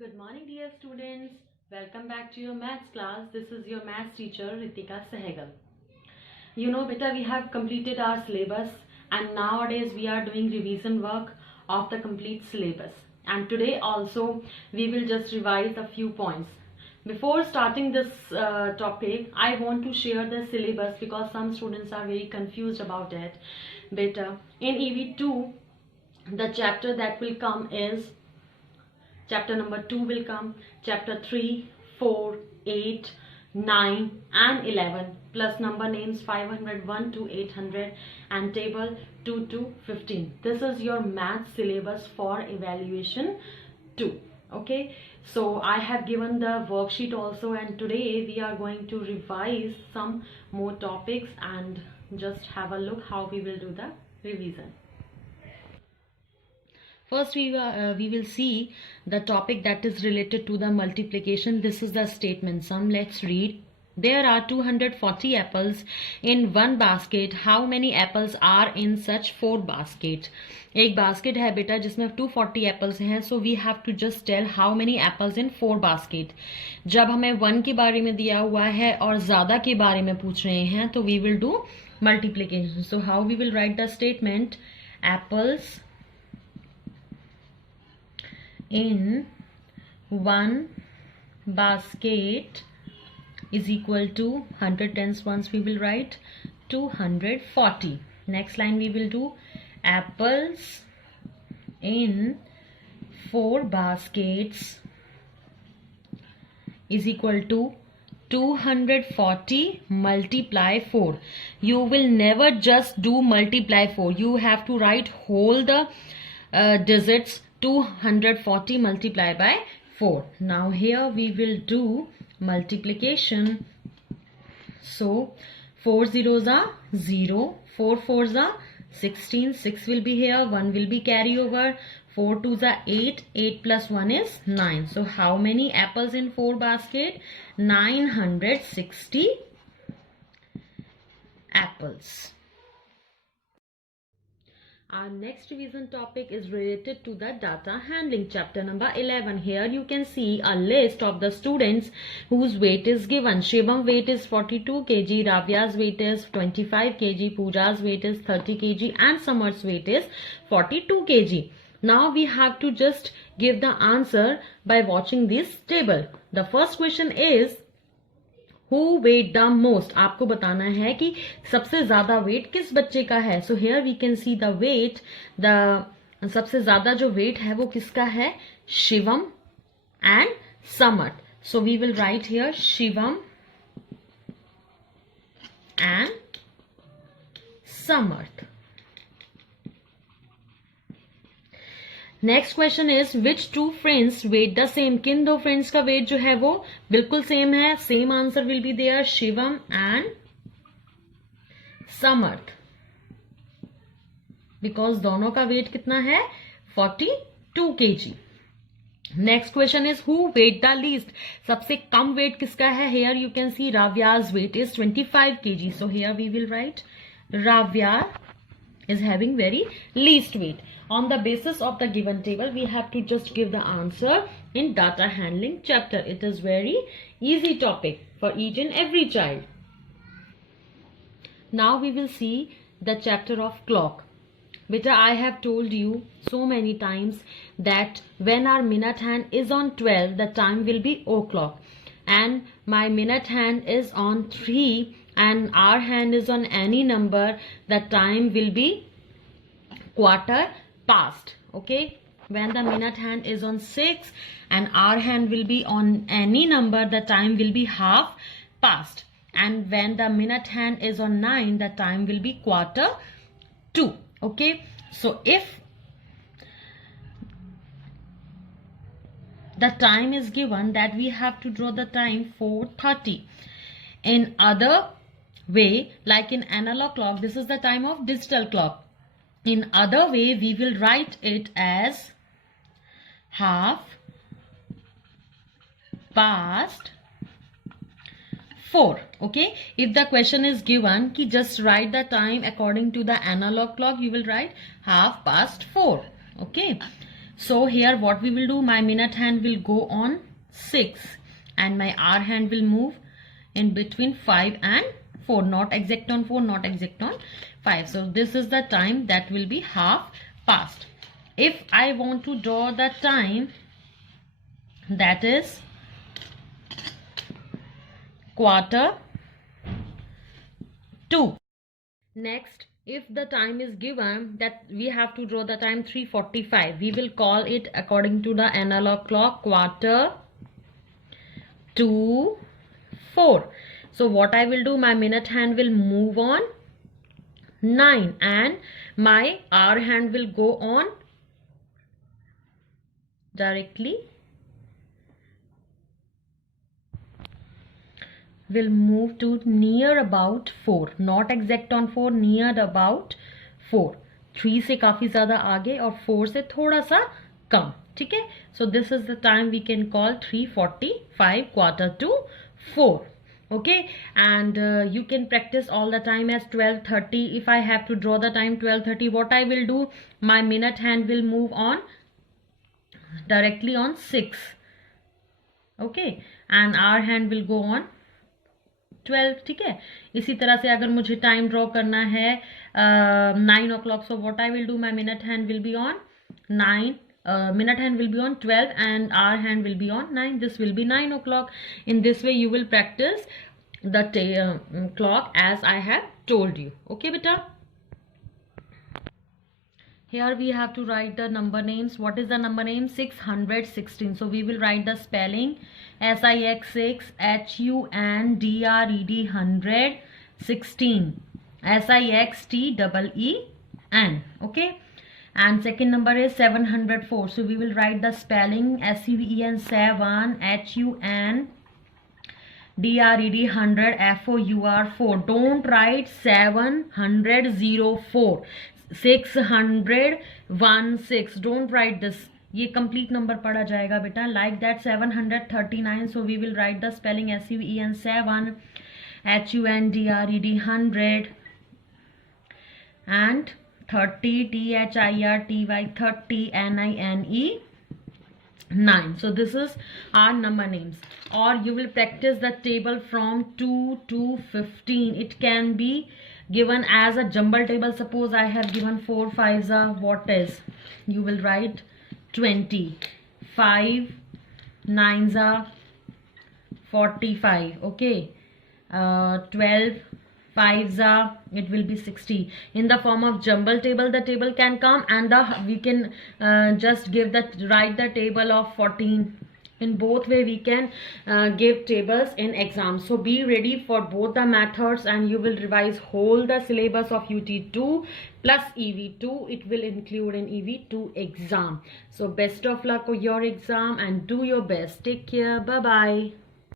Good morning, dear students. Welcome back to your maths class. This is your maths teacher Ritika Sehgal. You know, beta, we have completed our syllabus and nowadays we are doing revision work of the complete syllabus. And today also we will just revise a few points. Before starting this topic, I want to share the syllabus because some students are very confused about it. Beta, in EV2, the chapter that will come is chapter number 2 will come, chapter 3, 4, 8, 9 and 11 plus number names 501 to 800 and table 2 to 15. This is your math syllabus for evaluation 2. Okay, so I have given the worksheet also, and today we are going to revise some more topics and just have a look how we will do the revision. First, we will see the topic that is related to the multiplication. This is the statement sum. Let's read. There are 240 apples in one basket. How many apples are in such 4 basket? एक basket है बेटा जिसमें 240 apples हैं. So we have to just tell how many apples in 4 basket. जब हमें 1 के बारे में दिया हुआ है और ज़्यादा के बारे में पूछ रहे हैं तो we will do multiplication. So how we will write the statement? Apples in one basket is equal to 100 tens ones we will write 240. Next line we will do apples in 4 baskets is equal to 240 multiply 4. You will never just do multiply 4. You have to write whole the digits 240 multiplied by 4. Now here we will do multiplication. So 4 zeros are 0, 4 fours are 16, 6 will be here, 1 will be carry over, 4 twos are 8, 8 plus 1 is 9. So how many apples in 4 basket? 960 apples. Our next revision topic is related to the data handling, chapter number 11. Here you can see a list of the students whose weight is given. Shivam weight is 42 kg, Ravya's weight is 25 kg, Pooja's weight is 30 kg and Samar's weight is 42 kg. Now we have to just give the answer by watching this table. The first question is who weighed the most? आपको बताना है कि सबसे ज्यादा wait किस बच्चे का है. So here we can see the weight. सबसे ज्यादा जो वेट है वो किसका है? Shivam and Samarth. So we will write here Shivam and Samarth. Next question is which two friends weigh the same? किन दो फ्रेंड्स का वेट जो है वो बिल्कुल सेम है. Same answer will be there Shivam and Samarth, because दोनों का वेट कितना है? 42 kg. Next question is who weight the least? सबसे कम वेट किसका है? Here you can see Ravya's weight is 25 kg. So here we will write Ravya is having very least weight. On the basis of the given table, we have to just give the answer in data handling chapter. It is very easy topic for each and every child. Now we will see the chapter of clock. Beta, I have told you so many times that when our minute hand is on 12, the time will be o'clock. And my minute hand is on 3 and our hand is on any number, the time will be quarter past. Okay, when the minute hand is on 6 and our hand will be on any number, the time will be half past. And when the minute hand is on 9, the time will be quarter to. Okay, so if the time is given, that we have to draw the time 4:30. In other way, like in analog clock, this is the time of digital clock. In other way, we will write it as half past 4. Okay, if the question is given ki just write the time according to the analog clock, you will write half past 4. Okay, So here what we will do, my minute hand will go on 6 and my hour hand will move in between 5 and 4, not exact on 4, not exact on 5. So this is the time that will be half past. If I want to draw the time, that is quarter to. Next, if the time is given that we have to draw the time 3:45, we will call it according to the analog clock quarter to 4. So what I will do, my minute hand will move on 9 and my hour hand will go on directly, will move to near about 4, not exact on 4, near about 4. 3 से काफी ज्यादा आगे और 4 से थोड़ा सा कम, ठीक है. So this is the time we can call 3:45, quarter to 4. Okay, and you can practice all the time as 12:30. If I have to draw the time 12:30, what I will do, my minute hand will move on directly on 6. Okay, and hour hand will go on 12. ठीक है. इसी तरह से अगर मुझे time draw करना है 9 o'clock, so what I will do, my minute hand will be on 9, minute hand will be on 12 and hour hand will be on 9. This will be 9 o'clock. In this way you will practice the clock as I have told you. Okay beta. Here we have to write the number names. What is the number name? 616. So we will write the spelling SIX HUNDRED 100 16 SIXTEEN. Okay, and second number is 704. So we will write the spelling SEVEN 7 HUNDRED 100 FOUR 4. Don't write 704 616. Don't write this. ये complete number पढ़ा जाएगा बेटा. Like that 739. So we will write the spelling SEVEN 7 HUNDRED 100 and 30 THIRTY 30 NINE 9. So this is our number names. Or you will practice the table from 2 to 15. It can be given as a jumble table. Suppose I have given 4 5s are what is, you will write 20, 5 9s are 45. Okay, 12 5s are, it will be 60. In the form of jumble table, the table can come, and we can just give that, write the table of 14. In both way we can give tables in exams. So be ready for both the methods, and you will revise whole the syllabus of UT2 plus EV2. It will include an EV2 exam. So best of luck for your exam and do your best. Take care. Bye bye.